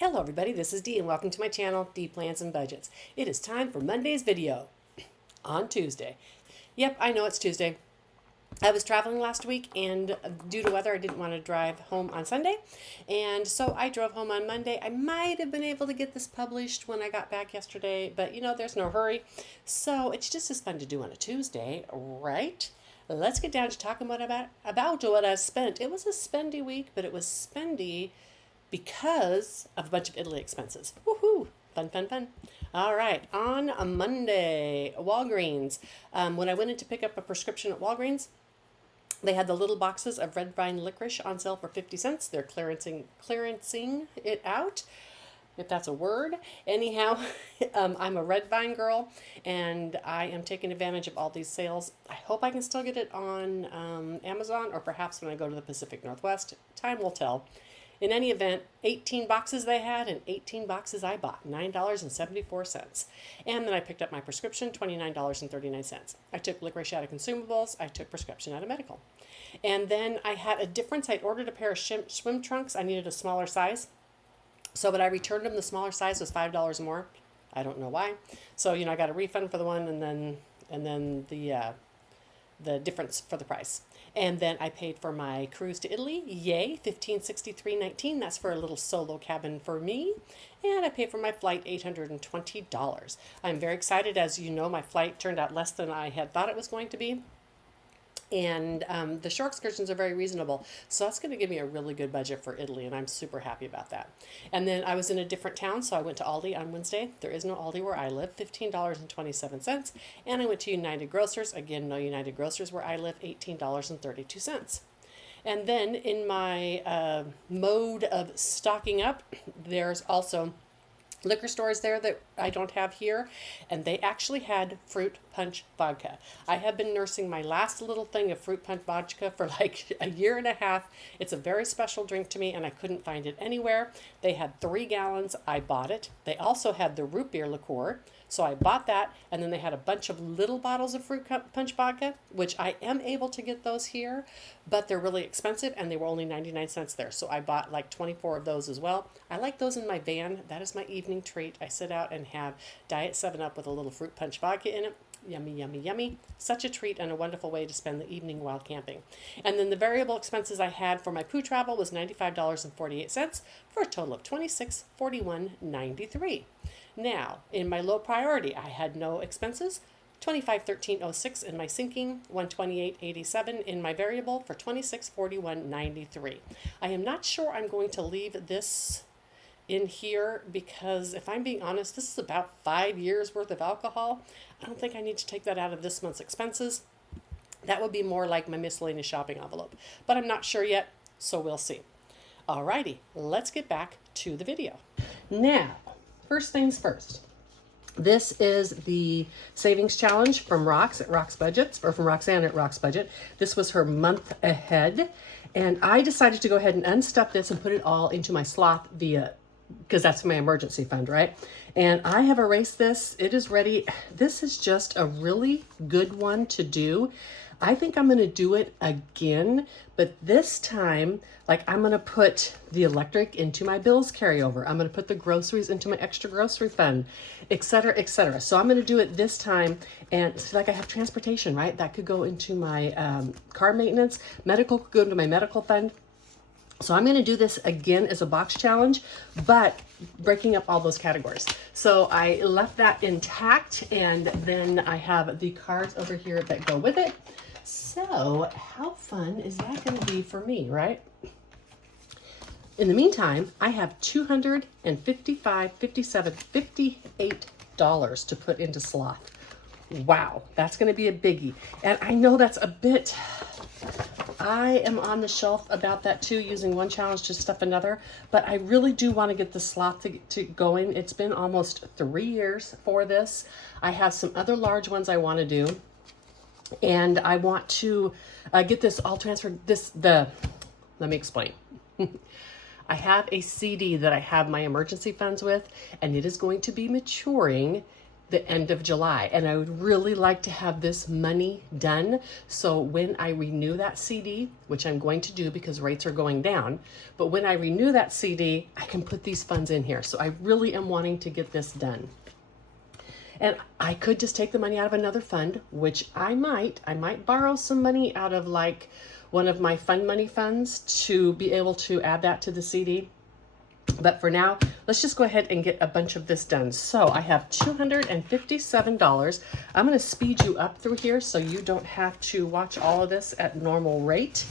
Hello everybody, this is Dee and welcome to my channel, Dee Plans and Budgets. It is time for Monday's video on Tuesday. Yep, I know it's Tuesday. I was traveling last week and due to weather I didn't want to drive home on Sunday, and so I drove home on Monday. I might have been able to get this published when I got back yesterday, but you know, there's no hurry. So it's just as fun to do on a Tuesday, right? Let's get down to talking about what I spent. It was a spendy week, but it was spendy because of a bunch of Italy expenses. Woohoo! Fun, fun, fun. All right, on a Monday, Walgreens. When I went in to pick up a prescription at Walgreens, they had the little boxes of red vine licorice on sale for 50 cents. They're clearancing it out, if that's a word. Anyhow, I'm a red vine girl, and I am taking advantage of all these sales. I hope I can still get it on Amazon, or perhaps when I go to the Pacific Northwest. Time will tell. In any event, 18 boxes they had, and 18 boxes I bought, $9.74. And then I picked up my prescription, $29.39. I took licorice out of consumables. I took prescription out of medical. And then I had a difference. I'd ordered a pair of swim trunks. I needed a smaller size. So when I returned them, the smaller size was $5 more. I don't know why. So, you know, I got a refund for the one and then the difference for the price. And then I paid for my cruise to Italy. Yay, $1563.19. That's for a little solo cabin for me. And I paid for my flight, $820. I'm very excited. As you know, my flight turned out less than I had thought it was going to be. And the shore excursions are very reasonable. So that's going to give me a really good budget for Italy, and I'm super happy about that. And then I was in a different town, so I went to Aldi on Wednesday. There is no Aldi where I live, $15.27. And I went to United Grocers. Again, no United Grocers where I live, $18.32. And then in my mode of stocking up, there's also liquor stores there that I don't have here, and they actually had fruit punch vodka. I have been nursing my last little thing of fruit punch vodka for like a year and a half. It's a very special drink to me, and I couldn't find it anywhere. They had 3 gallons. I bought it. They also had the root beer liqueur, so I bought that, and then they had a bunch of little bottles of fruit punch vodka, which I am able to get those here, but they're really expensive, and they were only 99 cents there. So I bought like 24 of those as well. I like those in my van. That is my evening treat. I sit out and have Diet 7-Up with a little fruit punch vodka in it. Yummy, yummy, yummy. Such a treat and a wonderful way to spend the evening while camping. And then the variable expenses I had for my poo travel was $95.48 for a total of $2641.93. Now, in my low priority, I had no expenses. $2513.06 in my sinking, $128.87 in my variable for $2641.93. I am not sure I'm going to leave this in here because, if I'm being honest, this is about 5 years worth of alcohol. I don't think I need to take that out of this month's expenses. That would be more like my miscellaneous shopping envelope, but I'm not sure yet, so we'll see. Alrighty, let's get back to the video. Now, first things first. This is the savings challenge from Rox at Rox Budgets, or from Roxanne at Rox Budget. This was her month ahead, and I decided to go ahead and unstuff this and put it all into my sloth via, because that's my emergency fund, right? And I have erased this. It is ready. This is just a really good one to do. I think I'm going to do it again, but this time, like, I'm going to put the electric into my bills carryover. I'm going to put the groceries into my extra grocery fund, et cetera, et cetera. So I'm going to do it this time. And so, like, I have transportation, right? That could go into my car maintenance. Medical could go into my medical fund. So I'm going to do this again as a box challenge, but breaking up all those categories. So I left that intact, and then I have the cards over here that go with it. So how fun is that going to be for me, right? In the meantime, I have $255, $57, $58 to put into sloth. Wow, that's going to be a biggie. And I know that's a bit, I am on the shelf about that too, using one challenge to stuff another, but I really do want to get the sloth to going. It's been almost 3 years for this. I have some other large ones I want to do, and I want to get this all transferred. Let me explain. I have a CD that I have my emergency funds with, and it is going to be maturing the end of July, and I would really like to have this money done. So when I renew that CD, which I'm going to do because rates are going down, but when I renew that CD, I can put these funds in here. So I really am wanting to get this done. And I could just take the money out of another fund, which I might borrow some money out of like one of my fund money funds to be able to add that to the CD. But for now, let's just go ahead and get a bunch of this done. So I have $257. I'm going to speed you up through here so you don't have to watch all of this at normal rate.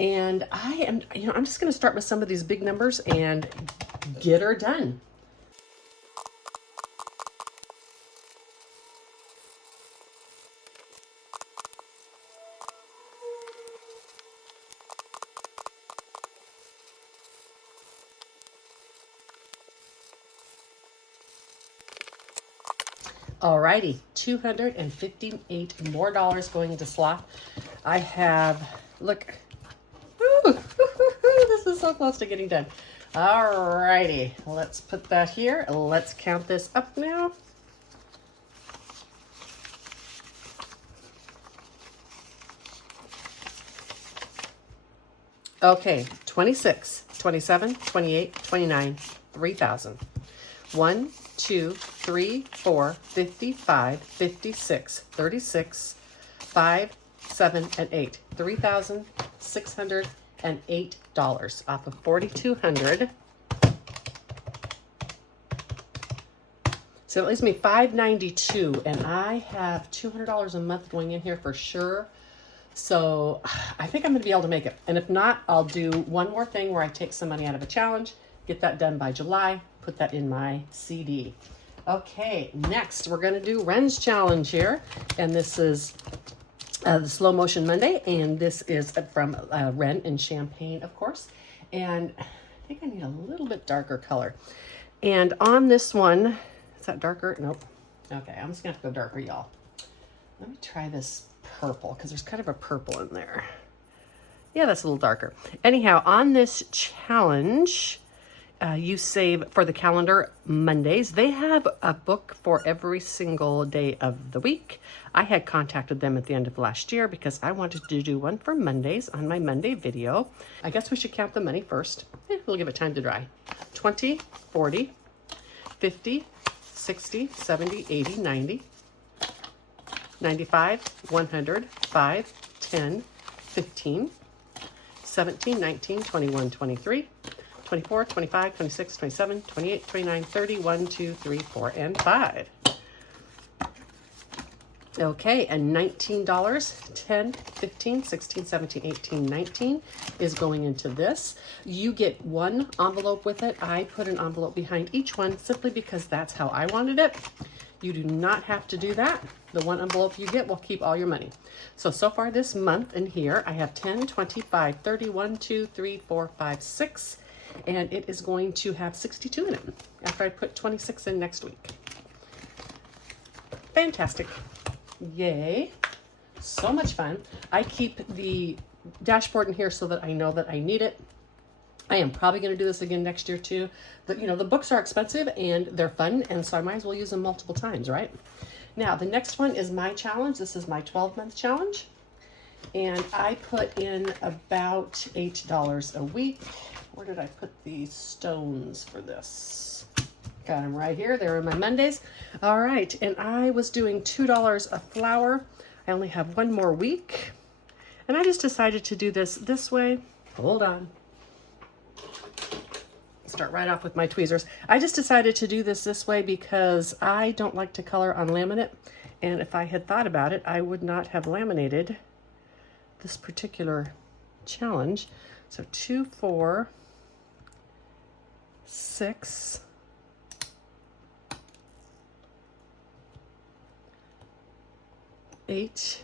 And I'm just going to start with some of these big numbers and get her done. Alrighty, $258 more going into sloth. I have, look, this is so close to getting done. Alrighty, let's put that here. Let's count this up now. Okay, 26, 27, 28, 29, 3,000. 1, 2, 3, 4, 55, 56, 36, 5, 7, and 8. $3,608 off of 4,200. So it leaves me $592, and I have $200 a month going in here for sure. So I think I'm going to be able to make it. And if not, I'll do one more thing where I take some money out of a challenge, get that done by July, put that in my CD. Okay, next we're going to do Ren's challenge here. And this is the Slow Motion Monday. And this is from Ren in Champagne, of course. And I think I need a little bit darker color. And on this one, is that darker? Nope. Okay, I'm just going to have to go darker, y'all. Let me try this purple because there's kind of a purple in there. Yeah, that's a little darker. Anyhow, on this challenge, you save for the calendar Mondays. They have a book for every single day of the week. I had contacted them at the end of last year because I wanted to do one for Mondays on my Monday video. I guess we should count the money first. We'll give it time to dry. 20, 40, 50, 60, 70, 80, 90, 95, 100, 5, 10, 15, 17, 19, 21, 23, 24, 25, 26, 27, 28, 29, 30, 1, 2, 3, 4, and 5. Okay, and $19, 10, 15, 16, 17, 18, 19 is going into this. You get one envelope with it. I put an envelope behind each one simply because that's how I wanted it. You do not have to do that. The one envelope you get will keep all your money. So far this month in here, I have 10, 25, 30, 1, 2, 3, 4, 5, 6, and it is going to have 62 in it after I put 26 in next week. Fantastic. Yay. So much fun. I keep the dashboard in here so that I know that I need it. I am probably going to do this again next year too. The books are expensive and they're fun, and so I might as well use them multiple times, right? Now, the next one is my challenge. This is my 12-month challenge. And I put in about $8 a week. Where did I put these stones for this? Got them right here. They're in my Mondays. All right, and I was doing $2 a flower. I only have one more week. And I just decided to do this way. Hold on. Start right off with my tweezers. I just decided to do this way because I don't like to color on laminate. And if I had thought about it, I would not have laminated this particular challenge. So 2, 4, 6, 8,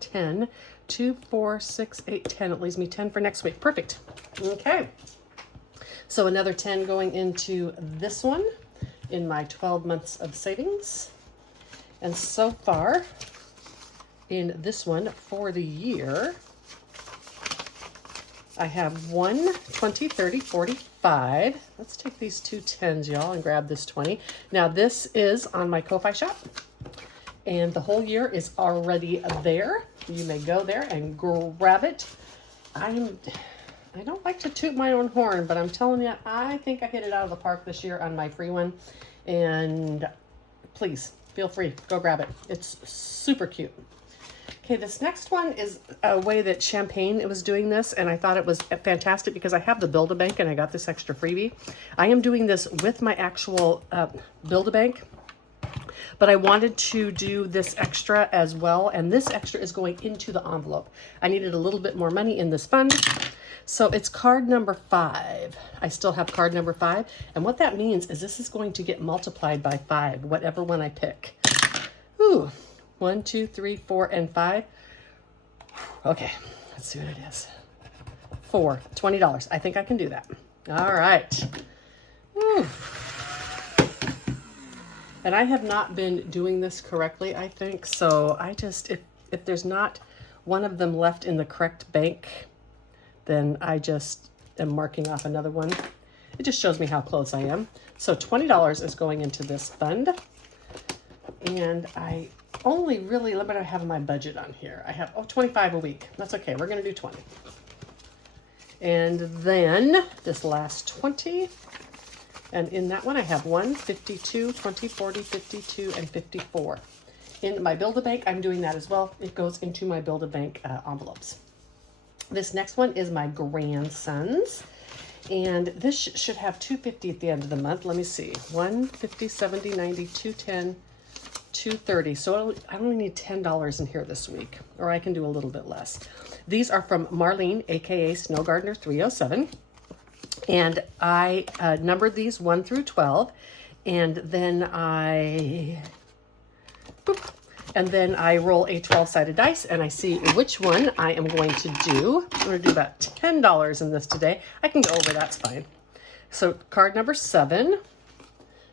10, 2, 4, 6, 8, 10. It leaves me 10 for next week. Perfect. Okay. So another 10 going into this one in my 12 months of savings. And so far in this one for the year, I have 1, 20, 30, 45. Let's take these 2 10s, y'all, and grab this 20. Now, this is on my Ko-Fi shop, and the whole year is already there. You may go there and grab it. I don't like to toot my own horn, but I'm telling you, I think I hit it out of the park this year on my free one. And please, feel free, go grab it. It's super cute. Okay, this next one is a way that Champagne was doing this, and I thought it was fantastic because I have the Build-A-Bank and I got this extra freebie. I am doing this with my actual Build-A-Bank, but I wanted to do this extra as well, and this extra is going into the envelope. I needed a little bit more money in this fund, so it's card number 5. I still have card number 5, and what that means is this is going to get multiplied by 5, whatever one I pick. Ooh. 1, 2, 3, 4, and 5. Okay, let's see what it is. 4, $20. I think I can do that. All right. Whew. And I have not been doing this correctly, I think. So I just, if there's not one of them left in the correct bank, then I just am marking off another one. It just shows me how close I am. So $20 is going into this fund. And I only really, what do I have in my budget on here? I have, 25 a week. That's okay. We're going to do 20. And then this last 20. And in that one, I have 1, 52, 20, 40, 52, and 54. In my Build-A-Bank, I'm doing that as well. It goes into my Build-A-Bank envelopes. This next one is my grandson's. And this should have 250 at the end of the month. Let me see. 1, 50, 70, 90, 210, 230. So I only need $10 in here this week, or I can do a little bit less. These are from Marlene, aka Snow Gardener 307. And I numbered these 1 through 12. And then I roll a 12-sided dice and I see which one I am going to do. I'm going to do about $10 in this today. I can go over, that's fine. So card number 7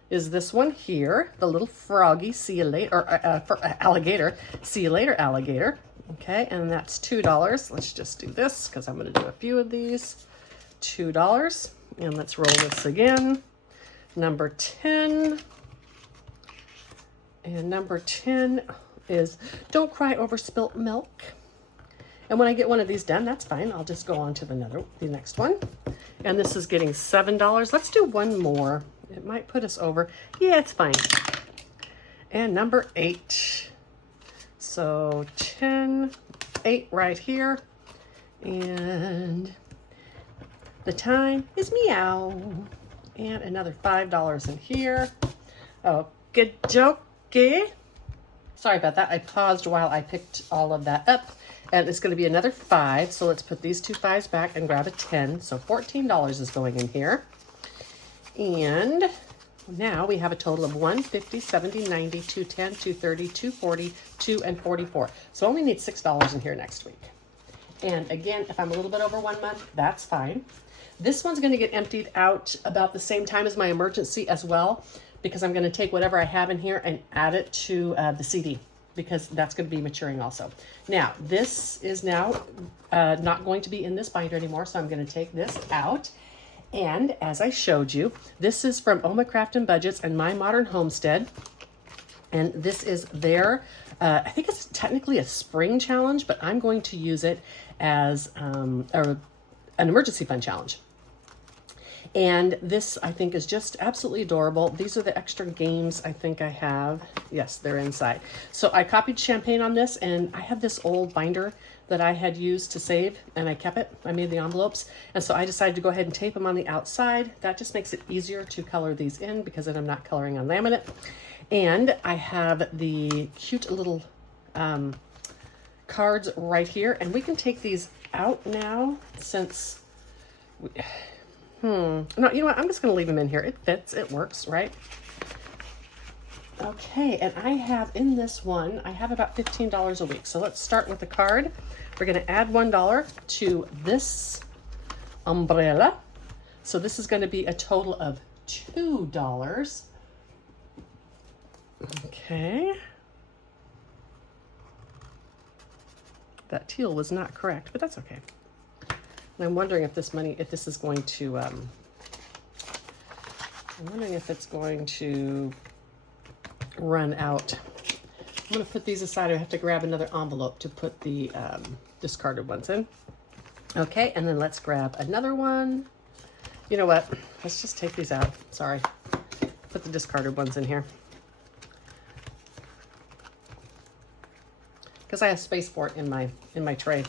is this one here, the little froggy, see you later, or alligator, see you later, alligator. Okay, and that's $2. Let's just do this because I'm going to do a few of these. $2. And let's roll this again. Number 10. And number 10 is Don't Cry Over Spilt Milk. And when I get one of these done, that's fine. I'll just go on to the next one. And this is getting $7. Let's do one more. It might put us over. Yeah, it's fine. And number 8. So 10, 8 right here. And the time is meow. And another $5 in here. Oh, good joke. Okay. Sorry about that. I paused while I picked all of that up. And it's going to be another 5. So let's put these 2 5s back and grab a 10. So $14 is going in here. And now we have a total of 1, 50, 70, 90, 210, 230, 240, 2, and 44. So I only need $6 in here next week. And again, if I'm a little bit over 1 month, that's fine. This one's going to get emptied out about the same time as my emergency as well, because I'm going to take whatever I have in here and add it to the CD, because that's going to be maturing also. Now, this is now not going to be in this binder anymore, so I'm going to take this out. And as I showed you, this is from Oma Craft and Budgets and My Modern Homestead. And this is their, I think it's technically a spring challenge, but I'm going to use it as an emergency fund challenge. And this, I think, is just absolutely adorable. These are the extra games I think I have. Yes, they're inside. So I copied Champagne on this, and I have this old binder that I had used to save, and I kept it. I made the envelopes, and so I decided to go ahead and tape them on the outside. That just makes it easier to color these in because then I'm not coloring on laminate. And I have the cute little cards right here, and we can take these out now since no, you know what, I'm just going to leave them in here. It fits, it works, right? Okay, and I have in this one, I have about $15 a week. So let's start with the card. We're going to add $1 to this umbrella. So this is going to be a total of $2. Okay. That teal was not correct, but that's okay. And I'm wondering if this is going to, I'm wondering if it's going to run out. I'm going to put these aside. I have to grab another envelope to put the discarded ones in. Okay, and then let's grab another one. You know what? Let's just take these out. Sorry. Put the discarded ones in here. Because I have space for it in my tray.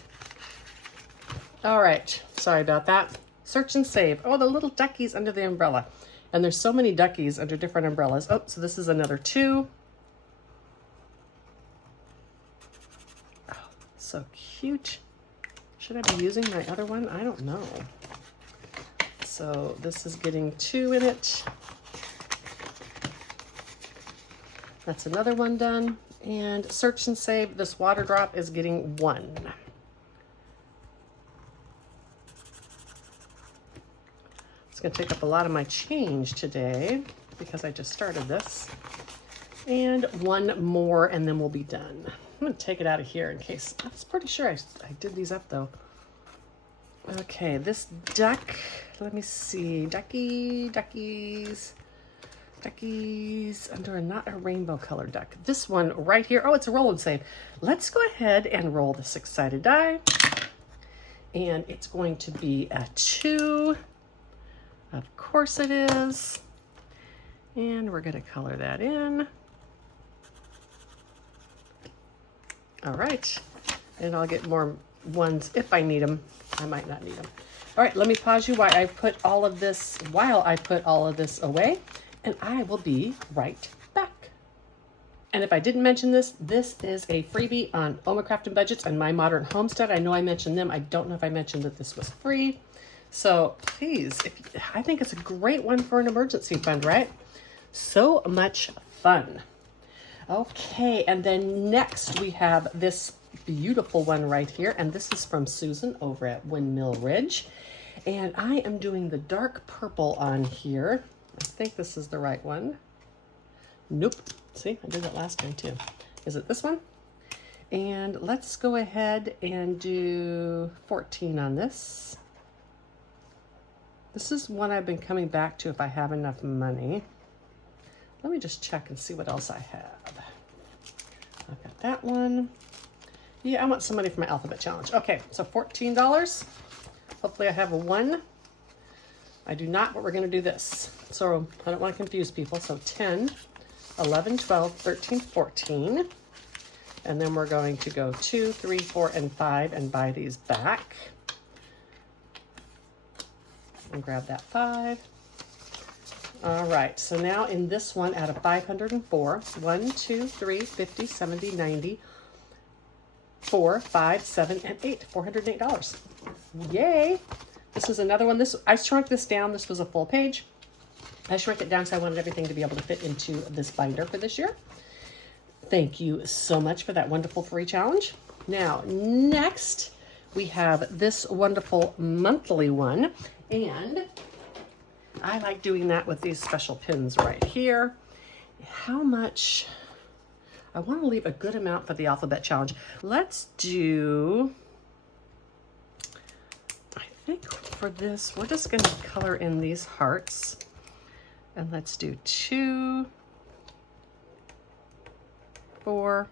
All right, sorry about that. Search and save. Oh, the little duckies under the umbrella. And there's so many duckies under different umbrellas. Oh, so this is another 2. Oh, so cute. Should I be using my other one? I don't know. So this is getting 2 in it. That's another one done. And search and save. This water drop is getting 1. It's going to take up a lot of my change today because I just started this. And 1 more and then we'll be done. I'm going to take it out of here in case. I was pretty sure I did these up though. Okay, this duck, let me see. Duckies under not a rainbow colored duck. This one right here. Oh, it's a roll and save. Let's go ahead and roll the 6-sided die. And it's going to be a 2. Of course it is. And we're going to color that in. All right. And I'll get more ones if I need them. I might not need them. All right, let me pause you while I put all of this away, and I will be right back. And if I didn't mention this, this is a freebie on Oma Craft and Budgets and My Modern Homestead. I know I mentioned them. I don't know if I mentioned that this was free. So please, I think it's a great one for an emergency fund, right? So much fun. Okay, and then next we have this beautiful one right here, and this is from Susan over at Windmill Ridge. And I am doing the dark purple on here. I think this is the right one. Nope. See, I did that last time too. Is it this one? And let's go ahead and do 14 on this. This is one I've been coming back to if I have enough money. Let me just check and see what else I have. I've got that one. Yeah, I want some money for my alphabet challenge. Okay, so $14. Hopefully I have a 1. I do not, but we're going to do this. So I don't want to confuse people. So 10, 11, 12, 13, 14. And then we're going to go 2, 3, 4, and 5 and buy these back. And grab that 5. All right, so now in this one out of 504, 1, 2, 3, 50, 70, 90, 4, 5, 7, and 8, $408. Yay! This is another one. I shrunk this down. This was a full page. I shrunk it down so I wanted everything to be able to fit into this binder for this year. Thank you so much for that wonderful free challenge. Now, next, we have this wonderful monthly one. And I like doing that with these special pins right here. How much? I want to leave a good amount for the alphabet challenge. Let's do, I think for this, we're just going to color in these hearts. And let's do 2, 4,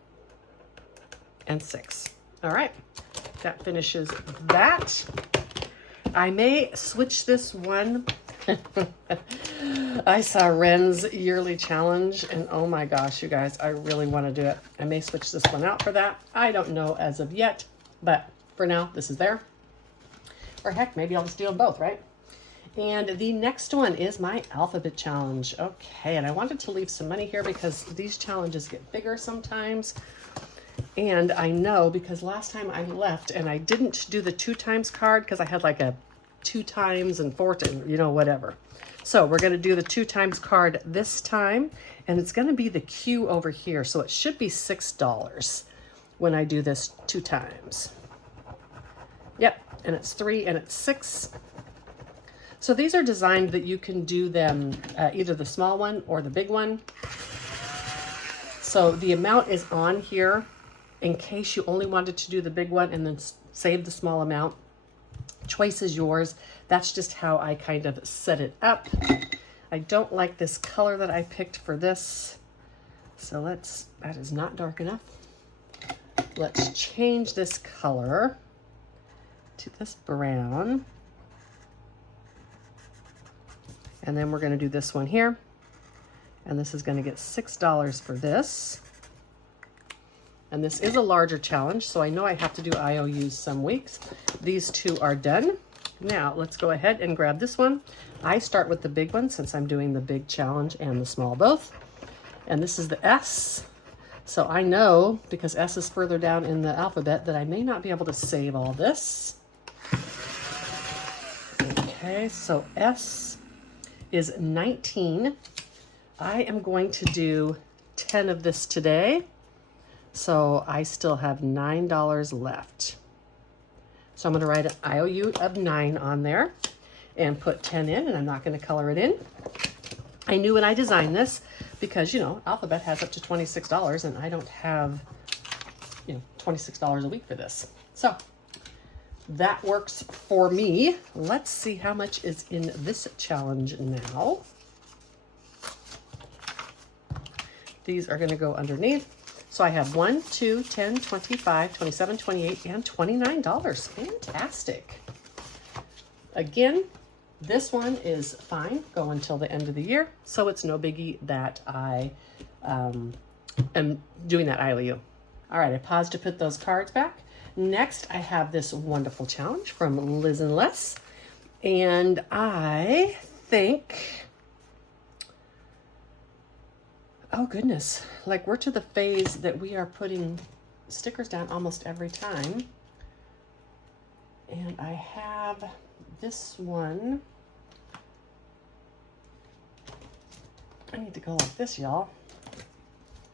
and 6. All right, that finishes that. I may switch this one. I saw Ren's yearly challenge and oh my gosh, you guys, I really want to do it. I may switch this one out for that. I don't know as of yet, but for now, this is there. Or heck, maybe I'll just do them both, right? And the next one is my alphabet challenge. Okay, and I wanted to leave some money here because these challenges get bigger sometimes. And I know because last time I left and I didn't do the 2 times card because I had like a 2 times and 4 times, you know, whatever. So we're going to do the 2 times card this time, and it's going to be the Q over here. So it should be $6 when I do this 2 times. Yep, and it's 3 and it's 6. So these are designed that you can do them either the small one or the big one. So the amount is on here in case you only wanted to do the big one and then save the small amount Choice is yours. That's just how I kind of set it up. I don't like this color that I picked for this. So that is not dark enough. Let's change this color to this brown. And then we're going to do this one here. And this is going to get $6 for this. And this is a larger challenge, so I know I have to do IOUs some weeks. These two are done. Now let's go ahead and grab this one. I start with the big one since I'm doing the big challenge and the small both. And this is the S. So I know, because S is further down in the alphabet, that I may not be able to save all this. Okay, so S is 19. I am going to do 10 of this today. So I still have $9 left. So I'm going to write an IOU of 9 on there and put 10 in, and I'm not going to color it in. I knew when I designed this because, you know, Alphabet has up to $26 and I don't have, you know, $26 a week for this. So that works for me. Let's see how much is in this challenge now. These are going to go underneath. So I have 1, 2, 10, 25, 27, 28, and $29. Fantastic. Again, this one is fine. Go until the end of the year. So it's no biggie that I am doing that IOU. All right, I paused to put those cards back. Next, I have this wonderful challenge from Liz and Les. And I think... oh goodness, like we're to the phase that we are putting stickers down almost every time. And I have this one. I need to go like this, y'all,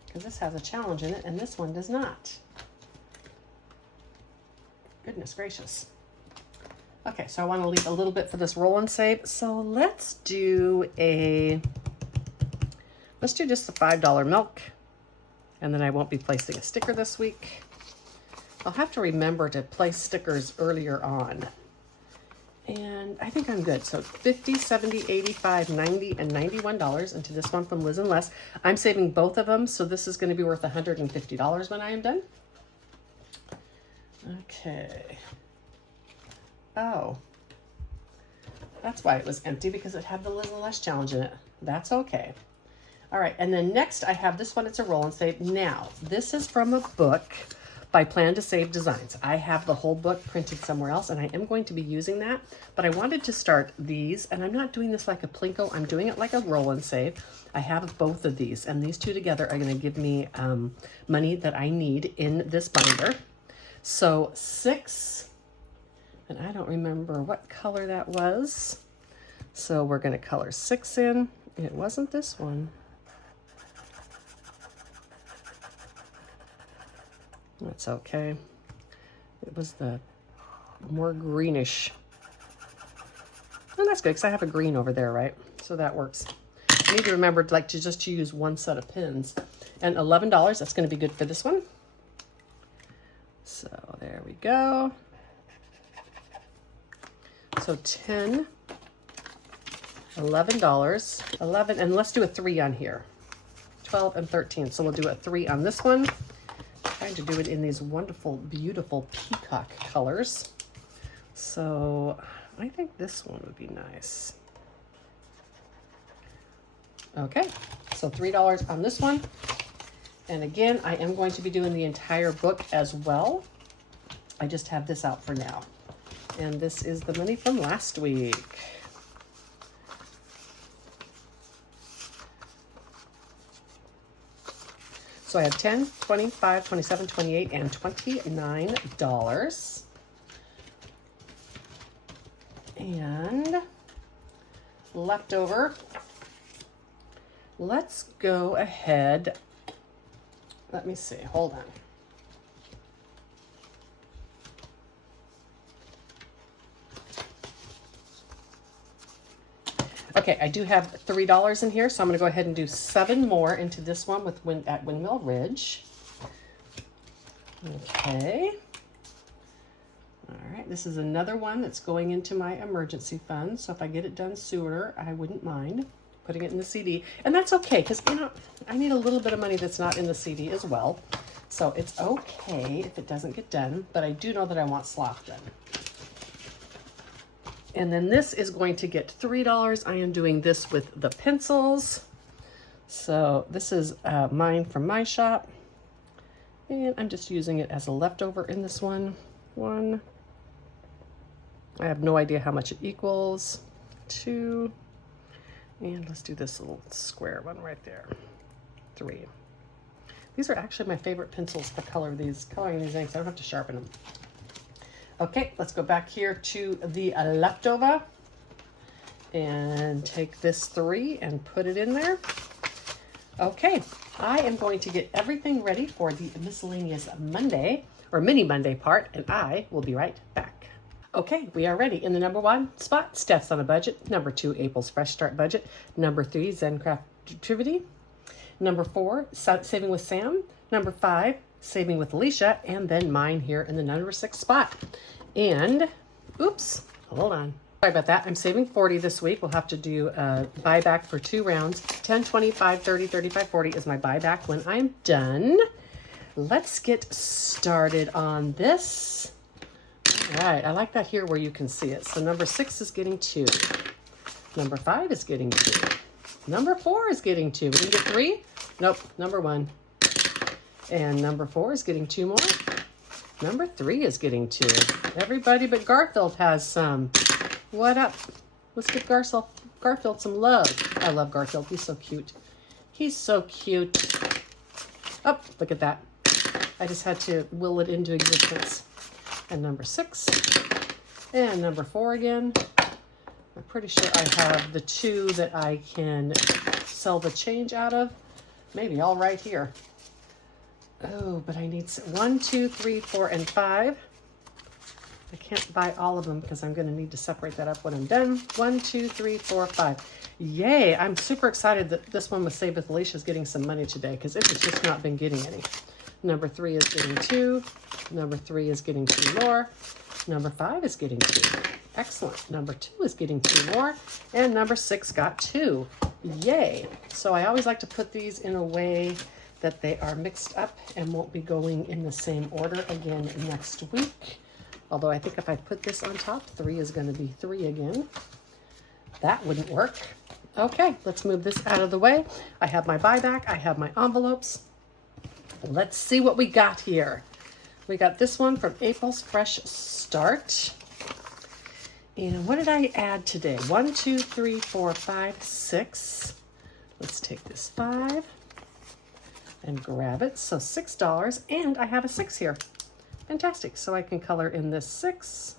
because this has a challenge in it and this one does not. Goodness gracious. Okay, so I want to leave a little bit for this roll and save. So let's do let's do just the $5 milk, and then I won't be placing a sticker this week. I'll have to remember to place stickers earlier on. And I think I'm good. So $50, $70, $85, $90, and $91 into this one from Liz and Les. I'm saving both of them, so this is going to be worth $150 when I am done. Okay. Oh. That's why it was empty, because it had the Liz and Les challenge in it. That's okay. All right, and then next I have this one. It's a roll and save. Now, this is from a book by Plan to Save Designs. I have the whole book printed somewhere else, and I am going to be using that, but I wanted to start these, and I'm not doing this like a Plinko. I'm doing it like a roll and save. I have both of these, and these two together are going to give me money that I need in this binder. So 6, and I don't remember what color that was, so we're going to color 6 in. It wasn't this one. That's okay. It was the more greenish. And that's good, because I have a green over there, right? So that works. I need to remember to just use one set of pins. And $11, that's going to be good for this one. So there we go. So 10, $11, 11, and let's do a 3 on here. 12 and 13. So we'll do a 3 on this one. Trying to do it in these wonderful, beautiful peacock colors. So I think this one would be nice. Okay, so $3 on this one. And again, I am going to be doing the entire book as well. I just have this out for now. And this is the money from last week. So I have 10, 25, 27, 28, and $29. And leftover, let's go ahead. Let me see, hold on. Okay, I do have $3 in here, so I'm going to go ahead and do 7 more into this one with at Windmill Ridge. Okay. All right, this is another one that's going into my emergency fund. So if I get it done sooner, I wouldn't mind putting it in the CD. And that's okay, because, you know, I need a little bit of money that's not in the CD as well. So it's okay if it doesn't get done, but I do know that I want sloth done. And then this is going to get $3. I am doing this with the pencils. So this is mine from my shop. And I'm just using it as a leftover in this one. I have no idea how much it equals. 2. And let's do this little square one right there. 3. These are actually my favorite pencils to coloring these inks. I don't have to sharpen them. Okay, let's go back here to the leftover and take this 3 and put it in there. Okay, I am going to get everything ready for the miscellaneous Monday or mini Monday part, and I will be right back. Okay, we are ready. In the number 1 spot, Steph's on a budget. Number 2, April's Fresh Start budget. Number 3, Zen Craftivity. Number 4, Saving with Sam. Number 5, Saving with Alicia, and then mine here in the number 6 spot. And, oops, hold on. Sorry about that. I'm saving 40 this week. We'll have to do a buyback for 2 rounds. 10, 25, 30, 35, 40 is my buyback when I'm done. Let's get started on this. All right, I like that here where you can see it. So number 6 is getting 2. Number 5 is getting 2. Number 4 is getting 2. We didn't get 3? Nope, number 1. And number 4 is getting 2 more. Number 3 is getting 2. Everybody but Garfield has some. What up? Let's give Garfield some love. I love Garfield. He's so cute. He's so cute. Oh, look at that. I just had to will it into existence. And number 6. And number 4 again. I'm pretty sure I have the 2 that I can sell the change out of. Maybe all right here. Oh, but I need 1, 2, 3, 4, and 5. I can't buy all of them because I'm going to need to separate that up when I'm done. 1, 2, 3, 4, 5. Yay! I'm super excited that this one with Save with Alicia is getting some money today because it has just not been getting any. Number 3 is getting 2. Number 3 is getting 2 more. Number 5 is getting 2. Excellent. Number 2 is getting 2 more. And number 6 got 2. Yay! So I always like to put these in a way that they are mixed up and won't be going in the same order again next week. Although I think if I put this on top, 3 is going to be 3 again. That wouldn't work. Okay, let's move this out of the way. I have my buyback. I have my envelopes. Let's see what we got here. We got this one from April's Fresh Start. And what did I add today? 1, 2, 3, 4, 5, 6. Let's take this 5 and grab it. So $6, and I have a 6 here. Fantastic. So I can color in this 6.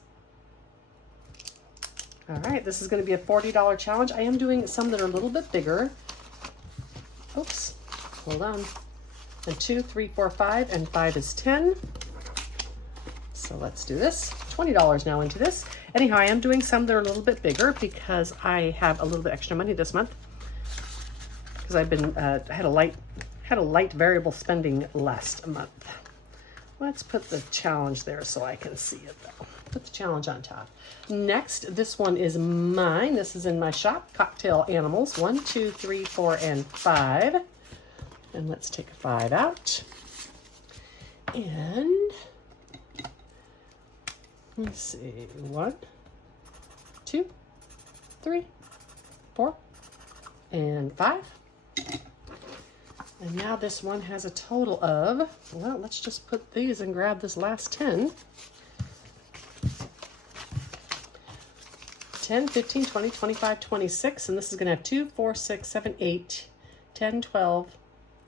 All right, this is going to be a $40 challenge. I am doing some that are a little bit bigger. Oops, hold on. And 2, 3, 4, 5, and 5 is 10. So let's do this. $20 now into this. Anyhow, I am doing some that are a little bit bigger because I have a little bit extra money this month. Because I've been had a light variable spending last month. Let's put the challenge there so I can see it though. Put the challenge on top. Next, this one is mine. This is in my shop. Cocktail Animals. 1, 2, 3, 4, and 5. And let's take a 5 out. And let's see. 1, 2, 3, 4, and 5. And now this one has a total of, well, let's just put these and grab this last 10. 10, 15, 20, 25, 26. And this is going to have 2, 4, 6, 7, 8, 10, 12,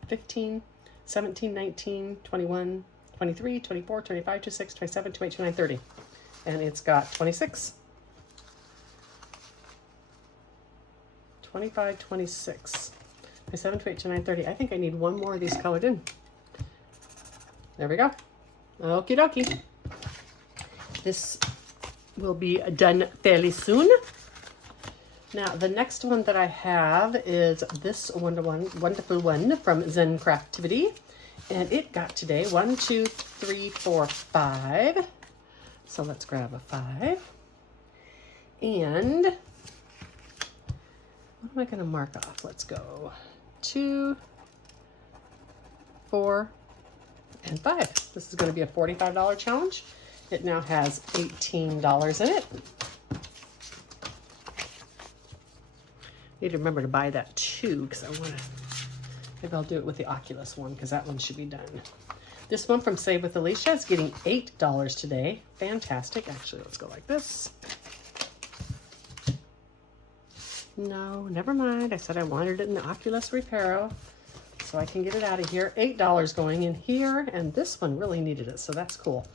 15, 17, 19, 21, 23, 24, 25, 26, 27, 28, 29, 30. And it's got 26. 25, 26. 27, 28, 29, 30. I think I need one more of these colored in. There we go. Okie dokie. This will be done fairly soon. Now, the next one that I have is this wonderful one from Zen Craftivity. And it got today 1, 2, 3, 4, 5. So let's grab a 5. And what am I going to mark off? Let's go 2, 4, and 5. This is going to be a $45 challenge. It now has $18 in it. Need to remember to buy that too, because I want to, maybe I'll do it with the Oculus one, because that one should be done. This one from Save with Alicia is getting $8 today. Fantastic. Actually, let's go like this. No, never mind. I said I wanted it in the Oculus Reparo, so I can get it out of here. $8 going in here, and this one really needed it, so that's cool.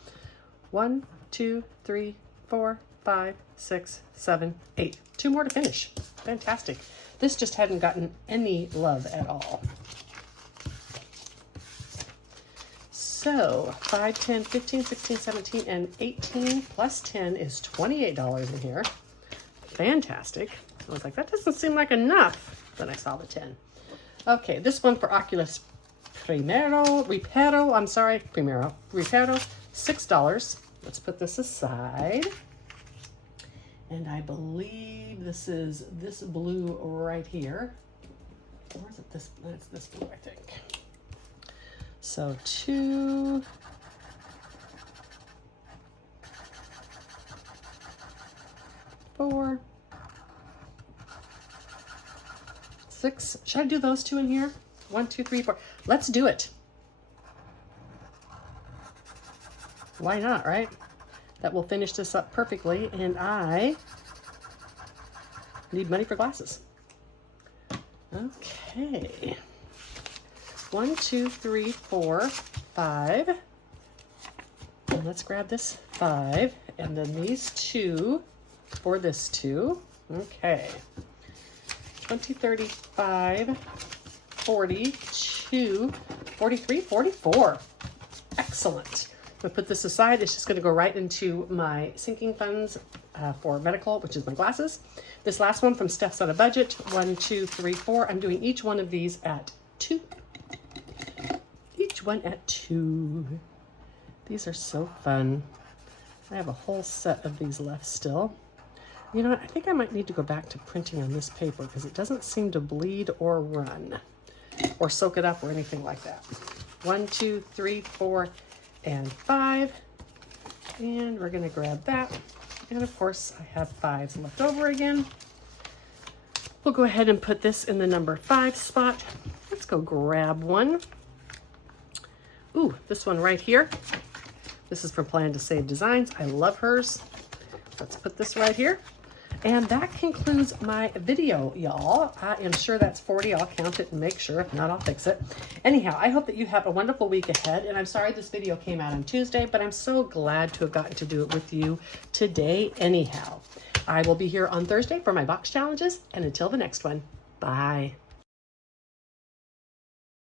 1, 2, 3, 4, 5, 6, 7, 8. 2 more to finish. Fantastic. This just hadn't gotten any love at all. So 5, 10, 15, 16, 17, and 18 plus 10 is $28 in here. Fantastic. I was like, that doesn't seem like enough. Then I saw the 10. Okay, this one for Oculus Reparo, $6. Let's put this aside. And I believe this is this blue right here. Or is it this? It's this blue, I think. So 2, 4, 6. Should I do those 2 in here? 1, 2, 3, 4. Let's do it. Why not, right? That will finish this up perfectly, and I need money for glasses. Okay. 1, 2, 3, 4, 5. And let's grab this 5, and then these 2 for this 2. Okay. 20, 35, 42, 43, 44. Excellent. I'm gonna put this aside. It's just gonna go right into my sinking funds for medical, which is my glasses. This last one from Steph's on a Budget, 1, 2, 3, 4. I'm doing each one of these at 2. Each one at 2. These are so fun. I have a whole set of these left still. You know what? I think I might need to go back to printing on this paper because it doesn't seem to bleed or run or soak it up or anything like that. 1, 2, 3, 4, and 5. And we're going to grab that. And of course, I have 5s left over again. We'll go ahead and put this in the number 5 spot. Let's go grab one. Ooh, this one right here. This is from Plan to Save Designs. I love hers. Let's put this right here. And that concludes my video, y'all. I am sure that's 40. I'll count it and make sure. If not, I'll fix it. Anyhow, I hope that you have a wonderful week ahead. And I'm sorry this video came out on Tuesday, but I'm so glad to have gotten to do it with you today anyhow. I will be here on Thursday for my box challenges. And until the next one, bye.